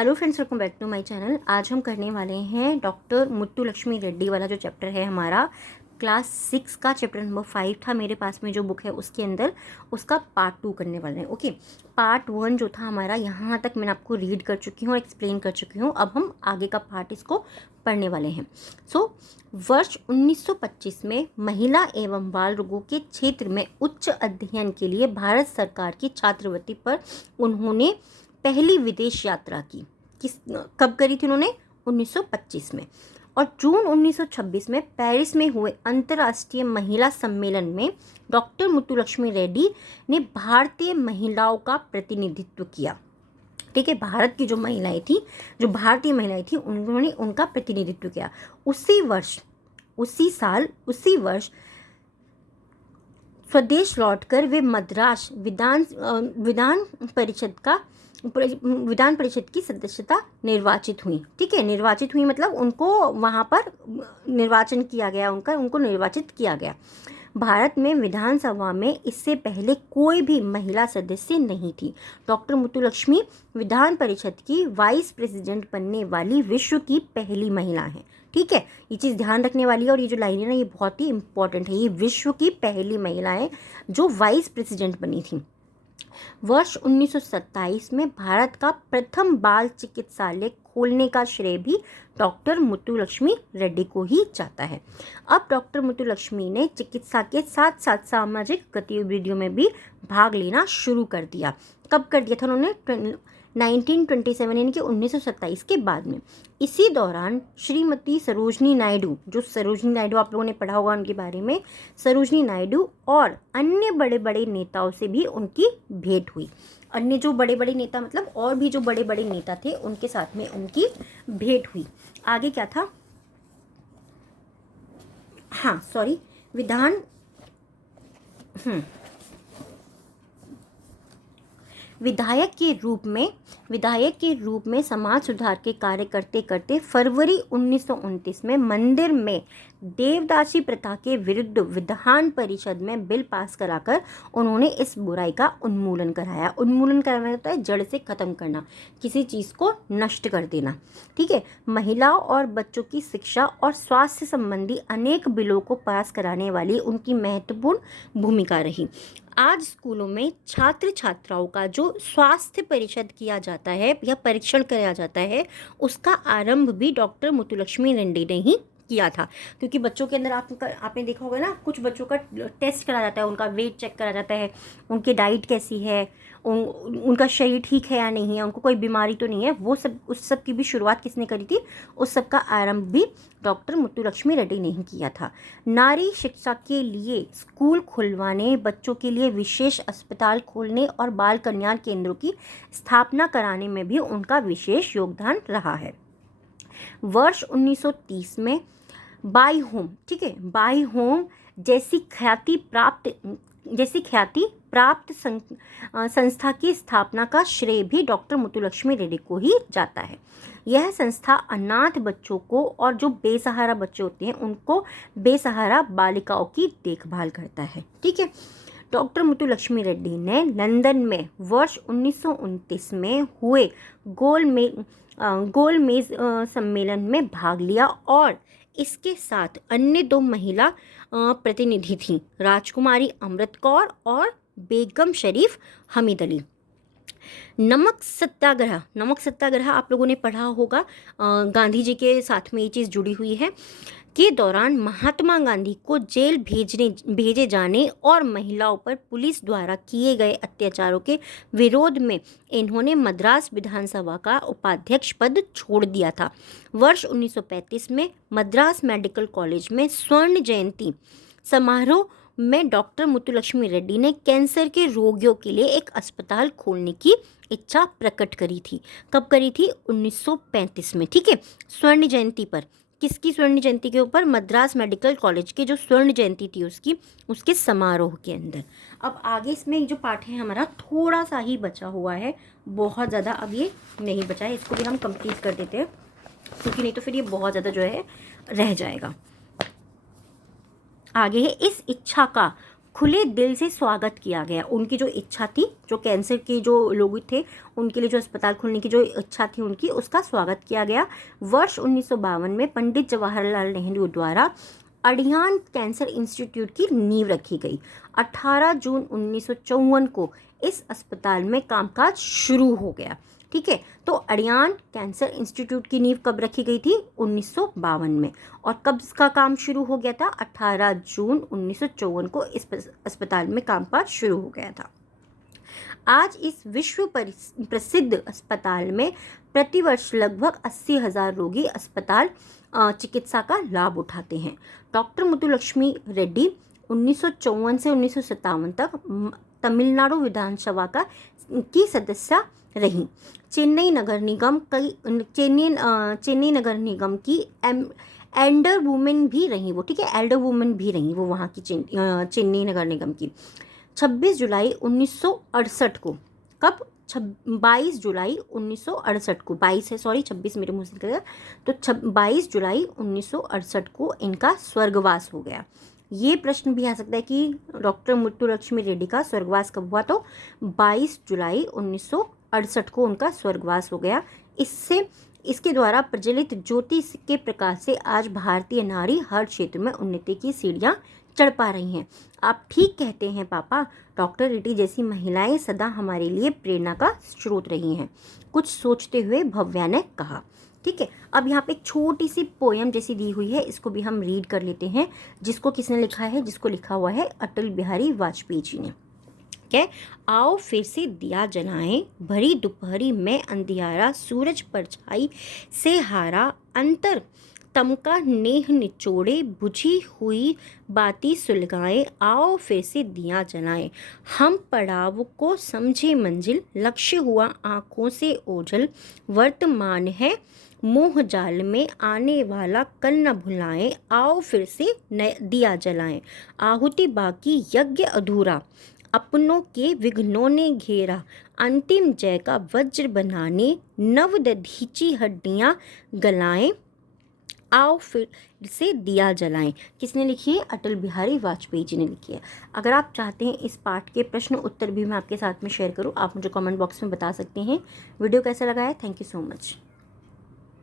Hello friends, welcome back to my channel. आज हम करने वाले हैं डॉक्टर मुत्तुलक्ष्मी रेड्डी वाला जो चैप्टर है हमारा क्लास 6 का चैप्टर नंबर 5 था मेरे पास में जो बुक है उसके अंदर, उसका पार्ट 2 करने वाले हैं। ओके, पार्ट 1 जो था हमारा यहाँ तक मैंने आपको रीड कर चुकी हूँ और एक्सप्लेन कर चुकी हूँ। अब हम आगे का पार्ट इसको पढ़ने वाले हैं। वर्ष 1925 में महिला एवं बाल रोगों के क्षेत्र में उच्च अध्ययन के लिए भारत सरकार की छात्रवृत्ति पर उन्होंने पहली विदेश यात्रा की। कब करी थी उन्होंने? 1925 में। और जून 1926 में पेरिस में हुए अंतर्राष्ट्रीय महिला सम्मेलन में डॉक्टर मुत्तुलक्ष्मी रेड्डी ने भारतीय महिलाओं का प्रतिनिधित्व किया। ठीक है, भारत की जो महिलाएं थी, जो भारतीय महिलाएं थी, उन्होंने उनका प्रतिनिधित्व किया। उसी वर्ष स्वदेश लौटकर वे मद्रास विधान परिषद की सदस्यता निर्वाचित हुई। ठीक है, निर्वाचित हुई मतलब उनको वहाँ पर निर्वाचन किया गया, उनको निर्वाचित किया गया। भारत में विधानसभा में इससे पहले कोई भी महिला सदस्य नहीं थी। डॉक्टर मुत्तुलक्ष्मी विधान परिषद की वाइस प्रेसिडेंट बनने वाली विश्व की पहली महिला है। ठीक है, ये चीज़ ध्यान रखने वाली है और ये जो लाइन है ना, ये बहुत ही इंपॉर्टेंट है। ये विश्व की पहली महिला है जो वाइस प्रेसिडेंट बनी थी। वर्ष 1927 में भारत का प्रथम बाल चिकित्सालय खोलने का श्रेय भी डॉक्टर मुत्तुलक्ष्मी रेड्डी को ही जाता है। अब डॉक्टर मुत्तुलक्ष्मी ने चिकित्सा के साथ साथ सामाजिक गतिविधियों में भी भाग लेना शुरू कर दिया। कब कर दिया था उन्होंने? 1927 यानी कि 1927 के बाद में। इसी दौरान श्रीमती सरोजनी नायडू, जो सरोजनी नायडू आप लोगों ने पढ़ा होगा उनके बारे में, सरोजनी नायडू और अन्य बड़े बड़े नेताओं से भी उनकी भेंट हुई। अन्य जो बड़े बड़े नेता मतलब और भी जो बड़े बड़े नेता थे उनके साथ में उनकी भेंट हुई। आगे क्या था? विधायक के रूप में समाज सुधार के कार्य करते करते फरवरी 1929 में मंदिर में देवदासी प्रथा के विरुद्ध विधान परिषद में बिल पास कराकर उन्होंने इस बुराई का उन्मूलन कराया। उन्मूलन कराना होता है जड़ से खत्म करना, किसी चीज़ को नष्ट कर देना। ठीक है, महिलाओं और बच्चों की शिक्षा और स्वास्थ्य संबंधी अनेक बिलों को पास कराने वाली उनकी महत्वपूर्ण भूमिका रही। आज स्कूलों में छात्र छात्राओं का जो स्वास्थ्य परिषद किया जाता है या परीक्षण कराया जाता है, उसका आरंभ भी डॉक्टर मुत्तुलक्ष्मी रेड्डी ने ही किया था। क्योंकि बच्चों के अंदर आपने देखा होगा ना, कुछ बच्चों का टेस्ट करा जाता है, उनका वेट चेक करा जाता है, उनकी डाइट कैसी है, उनका शरीर ठीक है या नहीं है, उनको कोई बीमारी तो नहीं है, वो सब, उस सब की भी शुरुआत किसने करी थी? उस सब का आरंभ भी डॉक्टर मुत्तुलक्ष्मी रेड्डी ने ही किया था। नारी शिक्षा के लिए स्कूल खुलवाने, बच्चों के लिए विशेष अस्पताल खोलने और बाल कल्याण केंद्रों की स्थापना कराने में भी उनका विशेष योगदान रहा है। वर्ष 1930 में बाई होम जैसी ख्याति प्राप्त संस्था की स्थापना का श्रेय भी डॉक्टर मुत्तुलक्ष्मी रेड्डी को ही जाता है। यह संस्था अनाथ बच्चों को और जो बेसहारा बच्चे होते हैं उनको, बेसहारा बालिकाओं की देखभाल करता है। ठीक है, डॉक्टर मुत्तुलक्ष्मी रेड्डी ने लंदन में वर्ष 1929 में हुए गोलमेज सम्मेलन में भाग लिया और इसके साथ अन्य दो महिला प्रतिनिधि थीं, राजकुमारी अमृत कौर और बेगम शरीफ हमीद अली। नमक सत्याग्रह आप लोगों ने पढ़ा होगा, गांधी जी के साथ में ये चीज़ जुड़ी हुई है। के दौरान महात्मा गांधी को जेल भेजे जाने और महिलाओं पर पुलिस द्वारा किए गए अत्याचारों के विरोध में इन्होंने मद्रास विधानसभा का उपाध्यक्ष पद छोड़ दिया था। वर्ष 1935 में मद्रास मेडिकल कॉलेज में स्वर्ण जयंती समारोह में डॉक्टर मुत्तुलक्ष्मी रेड्डी ने कैंसर के रोगियों के लिए एक अस्पताल खोलने की इच्छा प्रकट करी थी। कब करी थी? 1935 में। ठीक है, स्वर्ण जयंती पर। किसकी स्वर्ण जयंती के ऊपर? मद्रास मेडिकल कॉलेज की जो स्वर्ण जयंती थी उसके समारोह के अंदर। अब आगे इसमें जो पार्ट है हमारा थोड़ा सा ही बचा हुआ है, बहुत ज़्यादा अब ये नहीं बचा है, इसको भी हम कंप्लीट कर देते हैं क्योंकि नहीं तो फिर ये बहुत ज़्यादा जो है रह जाएगा। आगे है, इस इच्छा का खुले दिल से स्वागत किया गया। उनकी जो इच्छा थी, जो कैंसर के जो लोग थे उनके लिए जो अस्पताल खोलने की जो इच्छा थी उनकी, उसका स्वागत किया गया। वर्ष 1952 में पंडित जवाहरलाल नेहरू द्वारा अड़ियान कैंसर इंस्टीट्यूट की नींव रखी गई। 18 जून 1954 को इस अस्पताल में कामकाज शुरू हो गया। ठीक है, तो अड़ियान कैंसर इंस्टीट्यूट की नींव कब रखी गई थी? 1952 में। और कब इसका काम शुरू हो गया था? 18 जून 1954 को इस अस्पताल में कामकाज शुरू हो गया था। आज इस विश्व प्रसिद्ध अस्पताल में प्रतिवर्ष लगभग 80,000 रोगी अस्पताल चिकित्सा का लाभ उठाते हैं। डॉक्टर मुथुलक्ष्मी रेड्डी 1954 से 1957 तक तमिलनाडु विधानसभा की सदस्य रहीं। चेन्नई नगर निगम की एल्डर वुमेन भी रहीं वो। ठीक है, एल्डर वुमेन भी रहीं वो वहाँ की चेन्नई नगर निगम की। 26 जुलाई 1968 को, कब? 22 जुलाई 1968 को, 22 है, सॉरी 26 मेरे मुंह से निकल गया, तो 22 जुलाई 1968 को इनका स्वर्गवास हो गया। ये प्रश्न भी आ सकता है कि डॉक्टर मुथुलक्ष्मी रेड्डी का स्वर्गवास कब हुआ? तो 22 जुलाई 1968 को उनका स्वर्गवास हो गया। इसके द्वारा प्रज्वलित ज्योति के प्रकाश से आज भारतीय नारी हर क्षेत्र में उन्नति की सीढ़ियाँ चढ़ पा रही हैं। आप ठीक कहते हैं पापा, डॉक्टर रेड्डी जैसी महिलाएं सदा हमारे लिए प्रेरणा का स्रोत रही हैं, कुछ सोचते हुए भव्या ने कहा। ठीक है, अब यहाँ पे एक छोटी सी पोयम जैसी दी हुई है, इसको भी हम रीड कर लेते हैं। जिसको किसने लिखा है? जिसको लिखा हुआ है अटल बिहारी वाजपेयी जी ने। क्या? आओ फिर से दिया जलाएं, भरी दोपहरी में अंधियारा, सूरज परछाई से हारा, अंतर तमका नेह निचोड़े, बुझी हुई बाती सुलगाएं, आओ फिर से दिया जलाएं, हम पड़ाव को समझे मंजिल, लक्ष्य हुआ आँखों से ओझल, वर्तमान है मोह जाल में, आने वाला कल न भुलाएं, आओ फिर से दिया जलाएं, आहुति बाकी यज्ञ अधूरा, अपनों के विघ्नों ने घेरा, अंतिम जय का वज्र बनाने, नव दधीची हड्डियाँ गलाएं, आओ फिर से दिया जलाएं। किसने लिखी है? अटल बिहारी वाजपेयी जी ने लिखी है। अगर आप चाहते हैं इस पाठ के प्रश्न उत्तर भी मैं आपके साथ में शेयर करूं, आप मुझे कमेंट बॉक्स में बता सकते हैं। वीडियो कैसा लगा है? Thank you so much.